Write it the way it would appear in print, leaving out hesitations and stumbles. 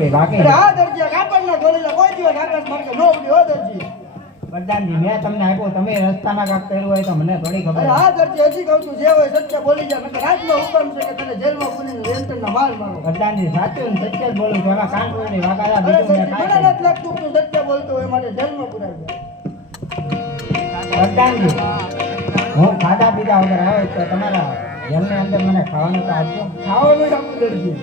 એ બાકી આ દરજી કાપડના ગોળીલા કોઈ દિવસ આકાશ માર્ગે નો ઉડી હો દરજી પ્રધાનજી મેં તમને આપ્યો તમે રસ્તામાં કાક કર્યું હોય તો મને થોડી ખબર અરે આ દરજી હજી કહું છું જે હોય સત્ય બોલી જા નકર રાજમાં હુકમ છે કે તને જેલમાં પૂરીને વેસ્ટર્નના માલ મારો પ્રધાનજી સાચું ને સત્ય જ બોલું છું એમાં કાંટોની વાકાયા અરે બીજું દરજી મેં મને કાંઈ નથી લાગતું તું સત્ય બોલતો હોય માટે જેલમાં પુરાઈ જાય પ્રધાનજી હું ખાધા પીધા વગર આવે તો તમારા જેલની અંદર મને ખાવાનું તો આપજો ખાવાનું આપું દરજી